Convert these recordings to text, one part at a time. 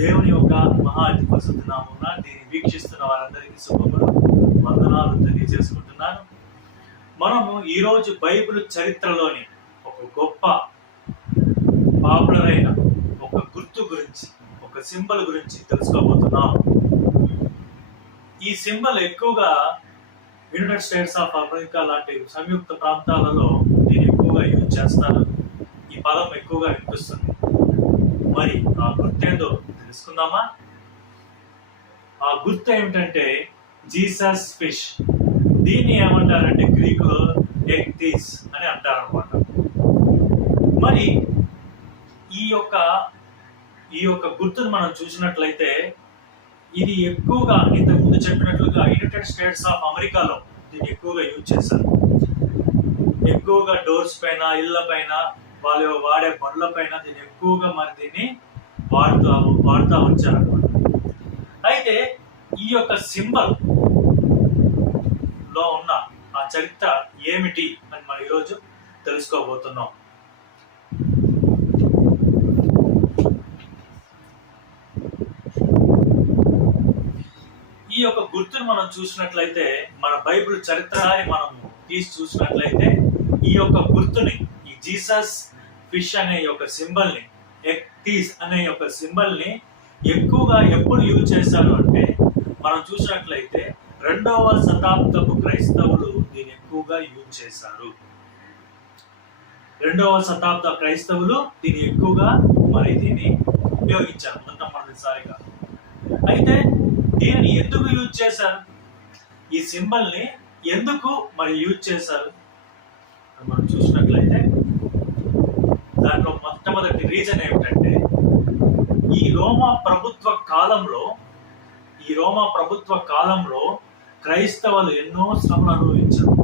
దేవుని యొక్క మహా అతి పరిశుద్ధ నామమున దీన్ని వీక్షిస్తున్న వారందరికీ శుభములు, వందనాలు తెలియజేసుకుంటున్నాను. మనము ఈరోజు బైబిల్ చరిత్రలోని ఒక గొప్ప పాపులర్ అయిన ఒక గుర్తు గురించి, ఒక సింబల్ గురించి తెలుసుకోబోతున్నాం. ఈ సింబల్ ఎక్కువగా యునైటెడ్ స్టేట్స్ ఆఫ్ అమెరికా లాంటి సంయుక్త ప్రాంతాలలో దీన్ని ఎక్కువగా యూజ్ చేస్తారు. ఈ పదం ఎక్కువగా వినిపిస్తుంది. మరి ఆ గుర్తు ఏందో తెలుసుకుందామా? ఆ గుర్తు ఏమిటంటే జీసస్ ఫిష్. దీన్ని ఏమంటారంటే గ్రీకులో ఎక్థీస్ అని అంటారనమాట. మరి ఈ యొక్క గుర్తును మనం చూసినట్లయితే ఇది ఎక్కువగా ఇంతకుముందు చెప్పినట్లుగా యునైటెడ్ స్టేట్స్ ఆఫ్ అమెరికాలో దీన్ని ఎక్కువగా యూజ్ చేశారు. ఎక్కువగా డోర్స్ పైన, ఇళ్ల పైన, వాళ్ళు వాడే బండ్ల పైన దీన్ని ఎక్కువగా మరి దీన్ని వాడుతూ వచ్చారనమాట. అయితే ఈ యొక్క సింబల్ లో ఉన్న ఆ చరిత్ర ఏమిటి అని మనం ఈరోజు తెలుసుకోబోతున్నాం. ఈ యొక్క గుర్తును మనం చూసినట్లయితే, మన బైబిల్ చరిత్రని మనం తీసి చూసినట్లయితే, ఈ యొక్క గుర్తుని, ఈ జీసస్ ఫిష్ అనే యొక్క సింబల్ ని, ఎక్థీస్ అనే యొక్క సింబల్ ని ఎక్కువగా ఎప్పుడు యూజ్ చేశారు అంటే, మనం చూసినట్లయితే 2వ శతాబ్దపు క్రైస్తవులు దీన్ని ఎక్కువగా యూజ్ చేశారు. 2వ శతాబ్ద క్రైస్తవులు దీన్ని ఎక్కువగా దీన్ని ఉపయోగించారు మొట్టమొదటిసారిగా. అయితే దీనిని ఎందుకు యూజ్ చేశారు? ఈ సింబల్ ని ఎందుకు యూజ్ చేశారు మనం చూసినట్లయితే, దాంట్లో మొట్టమొదటి రీజన్ ఏమిటంటే, ఈ రోమా ప్రభుత్వ కాలంలో క్రైస్తవులు ఎన్నో శ్రమలు అనుభవించారు,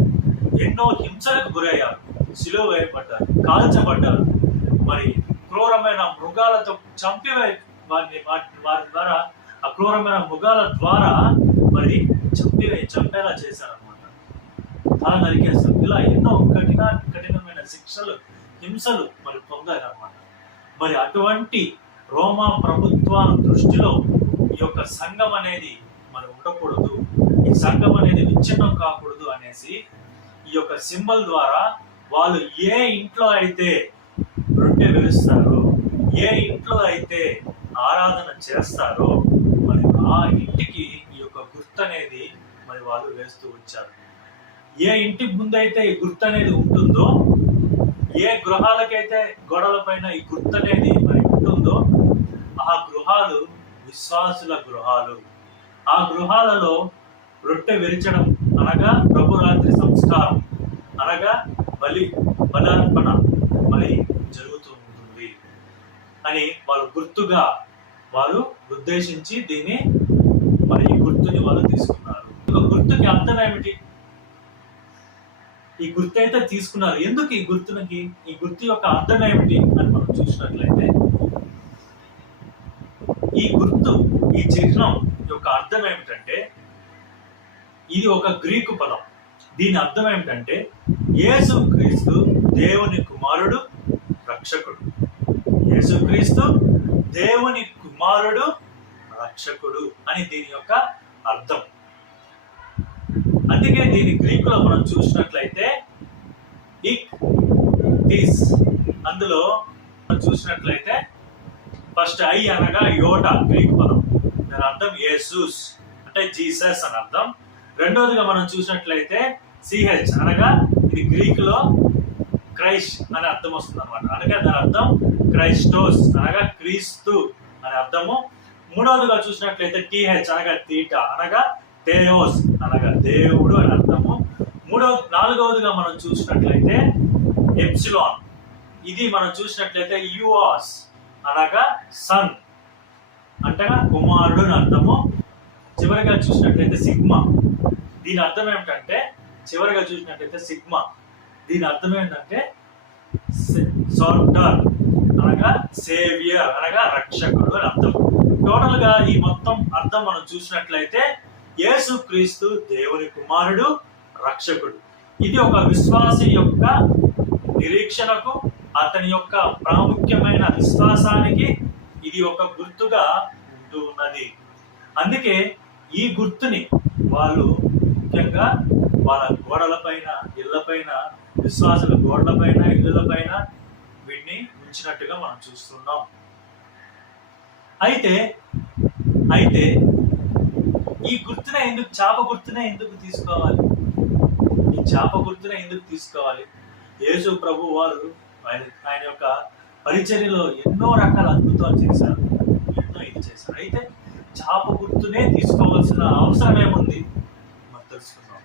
ఎన్నో హింసలకు గురయ్యారు, సిలువ వేయబడ్డారు, కాల్చబడ్డారు. మరి క్రూరమైన మృగాలతో వారి ద్వారా, ఆ క్రూరమైన మృగాల ద్వారా చంపేలా చేశారనమాట. తల నరికేస్తారు. ఇలా ఎన్నో కఠినమైన శిక్షలు, హింసలు పొందారనమాట. మరి అటువంటి రోమా ప్రభుత్వ దృష్టిలో ఈ యొక్క సంఘం అనేది ఉండకూడదు, ఈ సంఘం అనేది విచ్ఛిన్నం కాకూడదు అనేసి ఈ యొక్క సింబల్ ద్వారా వాళ్ళు ఏ ఇంట్లో అయితే రొట్టె వెలుస్తారో, ఏ ఇంట్లో అయితే ఆరాధన చేస్తారో ఆ ఇంటికి ఈ యొక్క గుర్తు అనేది వాళ్ళు వేస్తూ వచ్చారు. ఏ ఇంటి ముందైతే ఈ గుర్తు అనేది ఉంటుందో, ఏ గృహాలకైతే గోడల పైన ఈ గుర్తు అనేది ఉంటుందో, ఆ గృహాలు విశ్వాసుల గృహాలు. ఆ గృహాలలో రొట్టె విరిచడం అనగా ప్రభురాత్రి సంస్కారం అనగా బలార్పణ జరుగుతూ ఉంటుంది అని వాళ్ళు గుర్తుగా ఉద్దేశించి దీన్ని ఈ గుర్తుని వాళ్ళు తీసుకున్నారు. గుర్తుకి అర్థం ఏమిటి? ఈ గుర్తు అయితే తీసుకున్నారు, ఎందుకు ఈ గుర్తు యొక్క అర్థం ఏమిటి అని మనం చూసినట్లయితే, ఈ గుర్తు, ఈ చిహ్నం యొక్క అర్థం ఏమిటంటే, ఇది ఒక గ్రీకు పదం. దీని అర్థం ఏమిటంటే, యేసుక్రీస్తు దేవుని కుమారుడు, రక్షకుడు. యేసుక్రీస్తు దేవుని కుమారుడు, రక్షకుడు అని దీని యొక్క అర్థం. అందుకే దీని గ్రీకులో మనం చూసినట్లయితే ఇక్థీస్, అందులో మనం చూసినట్లయితే ఫస్ట్ ఐ అనగా యోటా గ్రీకు పదం, దాని అర్థం యేసూస్ అంటే జీసస్ అని అర్థం. రెండోదిగా మనం చూసినట్లయితే సిహెచ్ అనగా ఇది గ్రీకులో క్రైస్ట్ అనే అర్థం వస్తుంది అనమాట. అనగా దాని అర్థం క్రైస్టోస్ అనగా క్రీస్తు అనే అర్థము. మూడవదిగా చూసినట్లయితే టీహెచ్ అనగా తీటా అనగా థేయోస్ అనగా దేవుడు అని అర్థము. నాలుగవదిగా మనం చూసినట్లయితే ఎప్సిలాన్, ఇది మనం చూసినట్లయితే యువాస్ అనగా సన్ అంటగా కుమారుడు అని అర్థము. చివరిగా చూసినట్లయితే సిగ్మా, దీని అర్థం ఏమిటంటే, దీని అర్థం ఏంటంటే సాల్టర్ అనగా సేవియర్ అనగా రక్షకుడు అని అర్థం. టోటల్ గా ఈ మొత్తం అర్థం మనం చూసినట్లయితే యేసుక్రీస్తు దేవుని కుమారుడు, రక్షకుడు. ఇది ఒక విశ్వాసి యొక్క నిరీక్షణకు, అతని యొక్క ప్రాముఖ్యమైన విశ్వాసానికి ఇది ఒక గుర్తుగా ఉంటూ ఉన్నది. అందుకే ఈ గుర్తుని వాళ్ళు ముఖ్యంగా వాళ్ళ గోడలపైన, ఇళ్లపైన, విశ్వాసుల గోడలపైన, ఇళ్ళపైన వీటిని ఉంచినట్టుగా మనం చూస్తున్నాం. అయితే అయితే ఈ గుర్తునే ఎందుకు, చాప గుర్తునే ఎందుకు తీసుకోవాలి? ఈ చాప గుర్తునే ఎందుకు తీసుకోవాలి? యేసు ప్రభు వారు ఆయన యొక్క పరిచర్యలో ఎన్నో రకాల అద్భుతాలు చేశారు, ఎన్నో ఇది చేశారు. అయితే చాప గుర్తునే తీసుకోవాల్సిన అవసరం ఏముంది మనం తెలుసుకుందాం.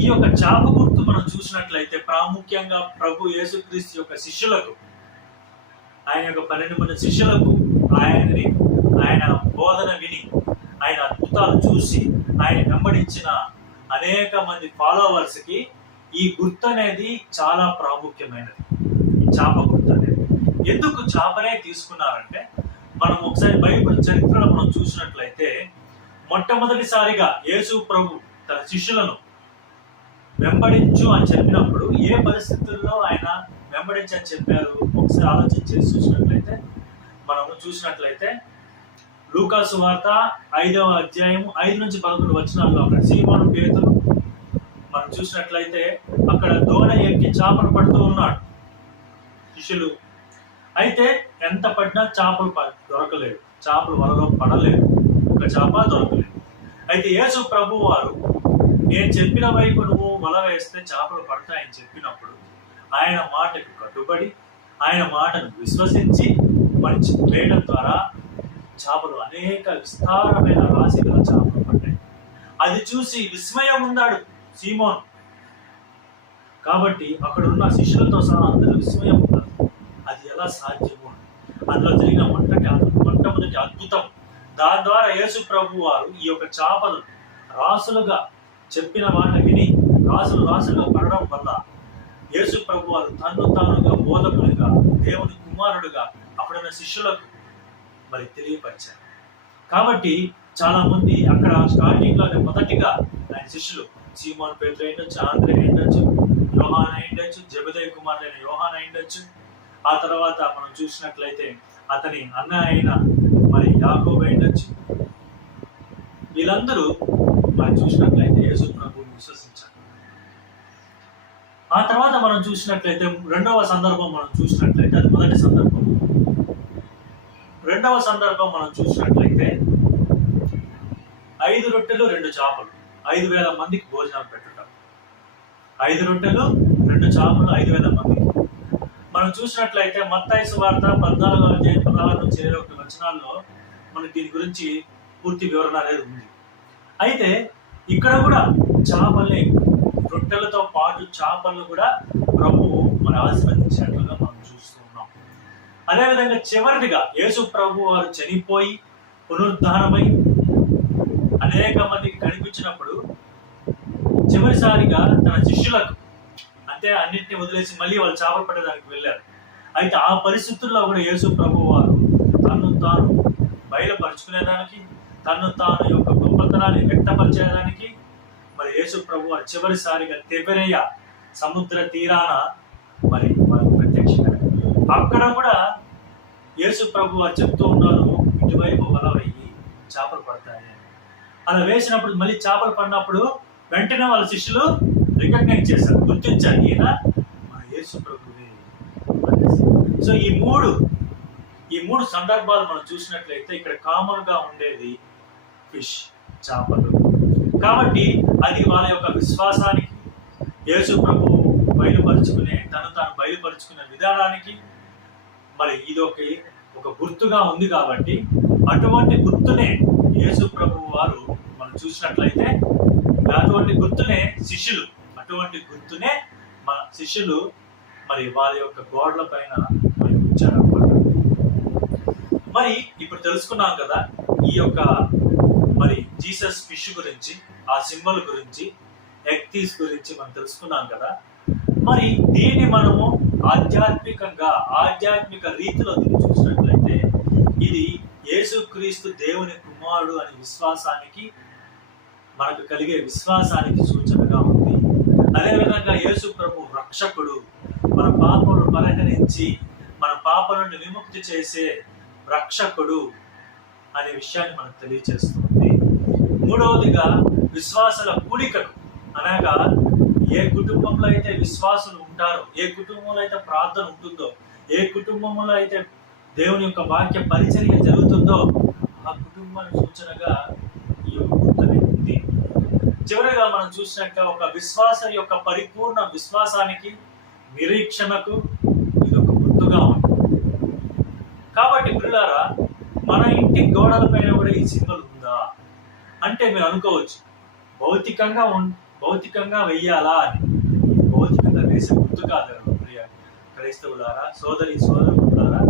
ఈ యొక్క చాప గుర్తు మనం చూసినట్లయితే ప్రాముఖ్యంగా ప్రభు యేసుక్రీస్తు యొక్క శిష్యులకు, ఆయన యొక్క 12 మంది శిష్యులకు ఆయన బోధన విని, ఆయన అద్భుతాలు చూసి ఆయన వెంబడించిన అనేక మంది ఫాలోవర్స్ కి ఈ గుర్తు అనేది చాలా ప్రాముఖ్యమైనది. ఈ చాప గుర్తు అనేది ఎందుకు చాపనే తీసుకున్నారంటే, మనం ఒకసారి బైబిల్ చరిత్రలో మనం చూసినట్లయితే మొట్టమొదటిసారిగా యేసు ప్రభు తన శిష్యులను వెంబడించు అని చెప్పినప్పుడు ఏ పరిస్థితుల్లో ఆయన వెంబడించి అని చెప్పారు ఒకసారి ఆలోచన చేసి చూసినట్లయితే లూకాసు వార్త 5వ అధ్యాయం 5 నుంచి 11 వచనాల్లో అక్కడ సీమోను పేతురు మనం చూసినట్లయితే అక్కడ దోణ ఎక్కి చేపలు పడుతూ ఉన్నాడు శిష్యులు. అయితే ఎంత పడినా చేపలు దొరకలేదు, చేపలు వలలో పడలేదు, ఒక చేప దొరకలేదు. అయితే యేసు ప్రభు వారు నేను చెప్పిన వైపు నువ్వు వల వేస్తే చేపలు పడతాయని చెప్పినప్పుడు ఆయన మాటకు కట్టుబడి ఆయన మాటను విశ్వసించి మంచి వేయడం ద్వారా చేపలు అనేక విస్తారమైన రాశి గల చేపలు పడ్డాయి. అది చూసి విస్మయం ఉన్నాడు సీమోన్. కాబట్టి అక్కడ ఉన్న శిష్యులతో సహా అందరూ విస్మయం ఉన్నారు, అది ఎలా సాధ్యము. అందులో జరిగిన మొట్టమొదటి అద్భుతం, దాని ద్వారా యేసు ప్రభు వారు ఈ యొక్క చేపలు రాసులుగా చెప్పిన మాట విని రాసులుగా పడడం వల్ల యేసు ప్రభు వారు తన్ను తానుగా బోధకులుగా దేవుని కుమారుడుగా అప్పుడున్న శిష్యులకు మరి తెలియపరిచారు. కాబట్టి చాలా మంది అక్కడ స్టార్టింగ్ లోనే మొదటిగా ఆయన శిష్యులు సీమోన్ పేతురు అయ్యుండొచ్చు, ఆంద్రే అయ్యుండొచ్చు, యోహాన్ అయ్యుండొచ్చు, జెబెదయి కుమారుడైన యోహాన్ అయ్యుండొచ్చు. ఆ తర్వాత మనం చూసినట్లయితే అతని అన్న అయిన మరి యాకోబు అయ్యుండొచ్చు. వీళ్ళందరూ మనం చూసినట్లయితే యేసు ప్రభువుని విశ్వసించారు. ఆ తర్వాత మనం చూసినట్లయితే రెండవ సందర్భం మనం చూసినట్లయితే అది మొదటి సందర్భం. రెండవ సందర్భం మనం చూసినట్లయితే 5 రొట్టెలు 2 చేపలు 5,000 మందికి భోజనాలు పెట్టడం. 5 రొట్టెలు 2 చేపలు 5,000 మందికి. మనం చూసినట్లయితే మత్తయి సువార్త 14వ అధ్యాయం 16 నుంచి 21 వచనాల్లో మనకి దీని గురించి పూర్తి వివరణ అనేది ఉంది. అయితే ఇక్కడ కూడా చేపల్ని, రొట్టెలతో పాటు చేపలను కూడా ప్రభువు మరి ఆశీర్వదించినట్లుగా మనం చూస్తూ ఉన్నాం. అదేవిధంగా చివరిగా యేసు ప్రభు వారు చనిపోయి పునరుద్ధానమై అనేక మందికి కనిపించినప్పుడు చివరిసారిగా తన శిష్యులకు అంటే అన్నింటినీ వదిలేసి మళ్ళీ వాళ్ళు చేపలు పట్టడానికి వెళ్ళారు. అయితే ఆ పరిస్థితుల్లో కూడా యేసు ప్రభు వారు తను తాను బయలుపరుచుకునేదానికి, తను తాను యొక్క గొప్పతనాన్ని వ్యక్తపరిచేదానికి మరి యేసు ప్రభు వారు చివరిసారిగా తెబెరయ సముద్ర తీరాన మరి వారు ప్రత్యక్షమయ్యారు. అక్కడ కూడా యేసు ప్రభు వారు చెప్తూ ఉన్నారు, ఇటువైపు వల వేయి చేపలు పడతాయి. అలా వేసినప్పుడు మళ్ళీ చేపలు పడినప్పుడు వెంటనే వాళ్ళ శిష్యులు రికగ్నైజ్ చేశారు, గుర్తించారు, ఈయన మన యేసు ప్రభువే. సో ఈ మూడు సందర్భాలు మనం చూసినట్లయితే ఇక్కడ కామన్ గా ఉండేది ఫిష్, చేపలు. కాబట్టి అది వాళ్ళ యొక్క విశ్వాసానికి, యేసు ప్రభు తను తాను బయలుపరుచుకునే విధానానికి మరి ఇది ఒక గుర్తుగా ఉంది. కాబట్టి అటువంటి గుర్తునే యేసు ప్రభు వారు మనం చూసినట్లయితే అటువంటి గుర్తునే మన శిష్యులు మరి వారి యొక్క గోడల పైన మరి ఉంచారన్నమాట. మరి ఇప్పుడు తెలుసుకున్నాం కదా ఈ యొక్క మరి జీసస్ ఫిష్ గురించి, ఆ సింబల్ గురించి, ఎక్తీస్ గురించి మనం తెలుసుకున్నాం కదా. మరి దీన్ని మనము ఆధ్యాత్మిక రీతిలో దీన్ని చూసినట్లయితే ఇది యేసుక్రీస్తు దేవుని కుమారుడు అనే విశ్వాసానికి, మనకు కలిగే విశ్వాసానికి సూచనగా ఉంది. అదేవిధంగా యేసు ప్రభు రక్షకుడు, మన పాపలను పరిహరించి మన పాపల నుండి విముక్తి చేసే రక్షకుడు అనే విషయాన్ని మనకు తెలియజేస్తుంది. మూడవదిగా విశ్వాసుల కూడికను, అనగా ఏ కుటుంబంలో అయితే విశ్వాసులు ఉంటారో, ఏ కుటుంబంలో అయితే ప్రార్థన ఉంటుందో, ఏ కుటుంబంలో అయితే దేవుని యొక్క వాక్య పరిచర్య జరుగుతుందో ఆ కుటుంబానికి సూచనగా ఈ యొక్క గుర్తు ఉంది. చివరిగా మనం చూసినట్టు ఒక విశ్వాస యొక్క పరిపూర్ణ విశ్వాసానికి, నిరీక్షణకు ఇది ఒక గుర్తుగా ఉంటుంది. కాబట్టి పిల్లారా, మన ఇంటి గోడల పైన కూడా ఈ సింబల్ ఉందా అంటే మీరు అనుకోవచ్చు, భౌతికంగా వెయ్యాలా అని. భౌతికంగా వేసే గుర్తు కాదు ప్రియ క్రైస్తవులారా, సోదరులారా,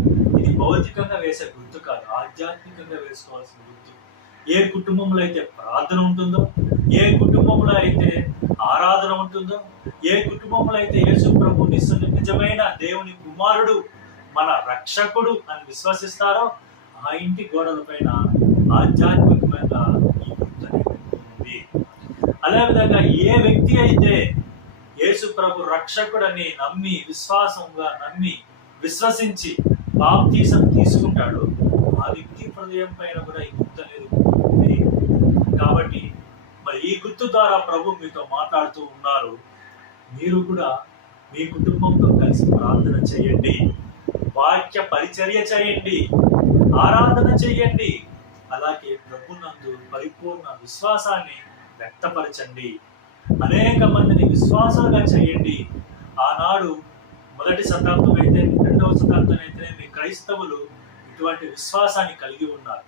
ఇది భౌతికంగా వేసే గుర్తు కాదు, ఆధ్యాత్మికంగా వేసుకోవాల్సిన గుర్తు. ఏ కుటుంబంలో అయితే ప్రార్థన ఉంటుందో, ఏ కుటుంబంలో అయితే ఆరాధన ఉంటుందో, ఏ కుటుంబంలో అయితే యేసు ప్రభు నిజమైన దేవుని కుమారుడు, మన రక్షకుడు అని విశ్వసిస్తారో ఆ ఇంటి గోడల పైన ఆధ్యాత్మికమైన ఈ గుర్తు ఉంది. అదేవిధంగా ఏ వ్యక్తి అయితే యేసు ప్రభు రక్షకుడని నమ్మి విశ్వసించి బాప్తీసం తీసుకుంటాడో ఆ వ్యక్తి హృదయం పైన కూడా ఈ గుర్తు అనేది ఉంది. కాబట్టి మరి ఈ గుర్తు ద్వారా ప్రభు మీతో మాట్లాడుతూ ఉన్నారు. మీరు కూడా మీ కుటుంబంతో కలిసి ప్రార్థన చేయండి, వాక్య పరిచర్య చేయండి, ఆరాధన చేయండి. అలాగే ప్రభునందు పరిపూర్ణ విశ్వాసాన్ని వ్యక్తపరచండి. అనేక మందిని విశ్వాసాలుగా చేయండి. ఆనాడు మొదటి శతాబ్దం అయితే, రెండవ శతాబ్దం అయితే మీ క్రైస్తవులు ఇటువంటి విశ్వాసాన్ని కలిగి ఉన్నారు.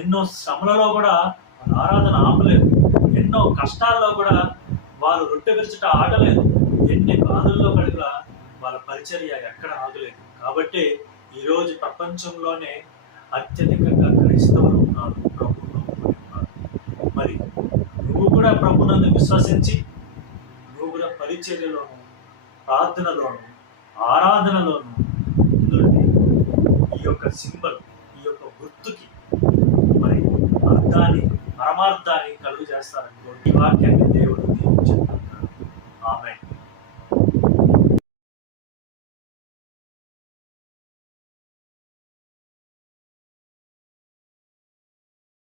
ఎన్నో శ్రమలలో కూడా వాళ్ళ ఆరాధన ఆపలేదు, ఎన్నో కష్టాల్లో కూడా వారు రొట్టె విరుచుట ఆగలేదు, ఎన్ని బాధల్లో కూడా వాళ్ళ పరిచర్య ఎక్కడ ఆగలేదు. కాబట్టి ఈరోజు ప్రపంచంలోనే అత్యధికంగా క్రైస్తవులు ఉన్నారు, ప్రభువులో ఉన్నారు. మరి నువ్వు కూడా ప్రభువునందు విశ్వసించి నువ్వు కూడా పరిచర్యలోను, ప్రార్థనలోను, ఆరాధనలోను ముందుండి ఈ యొక్క సింబల్, ఈ యొక్క గుర్తుకి మరి అర్థాన్ని, పరమార్థాన్ని కలుగు చేస్తారనుకోండి.